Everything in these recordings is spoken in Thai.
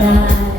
Yeah.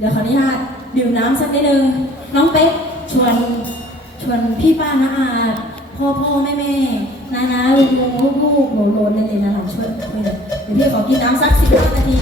เดี๋ยวขออนุญาตดื่มน้ำสักนิดนึง น้องเป๊กชวนชวนพี่ป้านะอาพ่อพ่อแม่แม่นานาลุงลูกลูกหนูหลนในในนาหลานช่วยเดี๋ยวพี่ขอกินน้ำสักสิบห้านาที